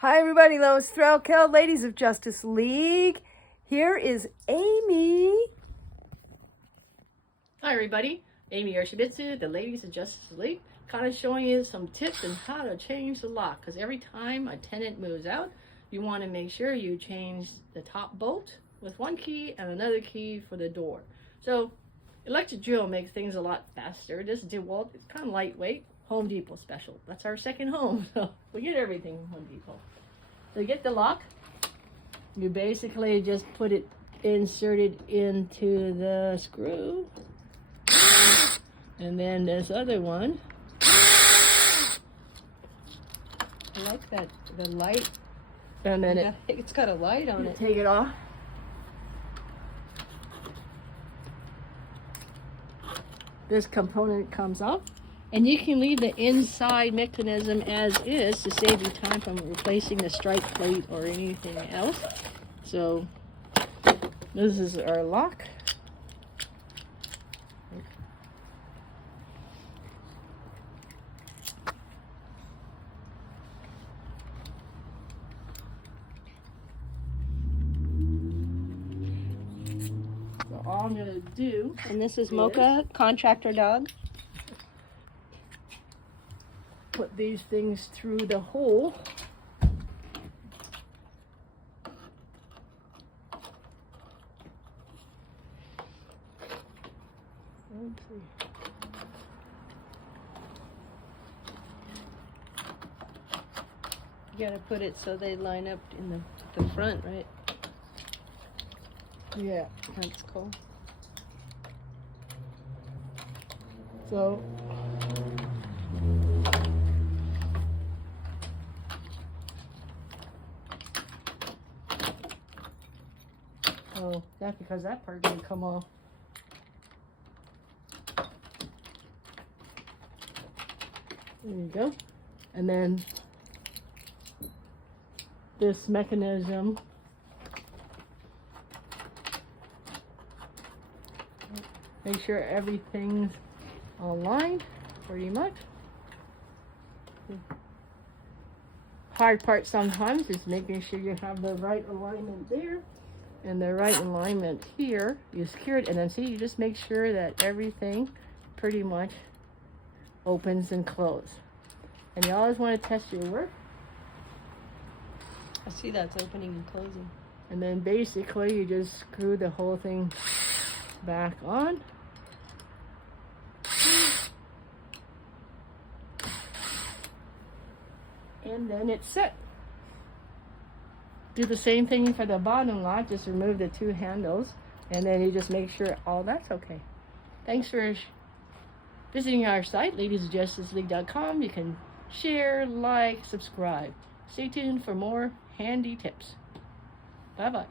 Hi everybody, Lois Threlkel, Ladies of Justice League. Here is Amy. Hi everybody, Amy Yoshibitsu, the Ladies of Justice League, kind of showing you some tips on how to change the lock, because every time a tenant moves out, you want to make sure you change the top bolt with one key and another key for the door. So electric drill makes things a lot faster. This dewalt is kind of lightweight, Home Depot special. That's our second home, so we get everything from Home Depot. So you get the lock, you basically just put it inserted into the screw. And then this other one, I like that, the light. And then It's got a light on it. take it off. This component comes off. And you can leave the inside mechanism as is to save you time from replacing the strike plate or anything else. So this is our lock. So all I'm going to do, And this is Mocha, contractor dog. put these things through the hole. Let's see. You gotta put it so they line up in the front, right? Yeah. That's cool. So that's because that part didn't come off. There you go. And then this mechanism make sure everything's aligned pretty much. Hard part sometimes is making sure you have the right alignment there and the right alignment here. You secure it, and then see, you just make sure that everything pretty much opens and closes. And you always want to test your work. I see that's opening and closing. And then basically you just screw the whole thing back on. And then it's set. Do the same thing for the bottom lock, just remove the two handles, and then you just make sure all that's okay. Thanks for visiting our site, ladiesofjusticeleague.com. You can share, like, subscribe. Stay tuned for more handy tips. Bye-bye.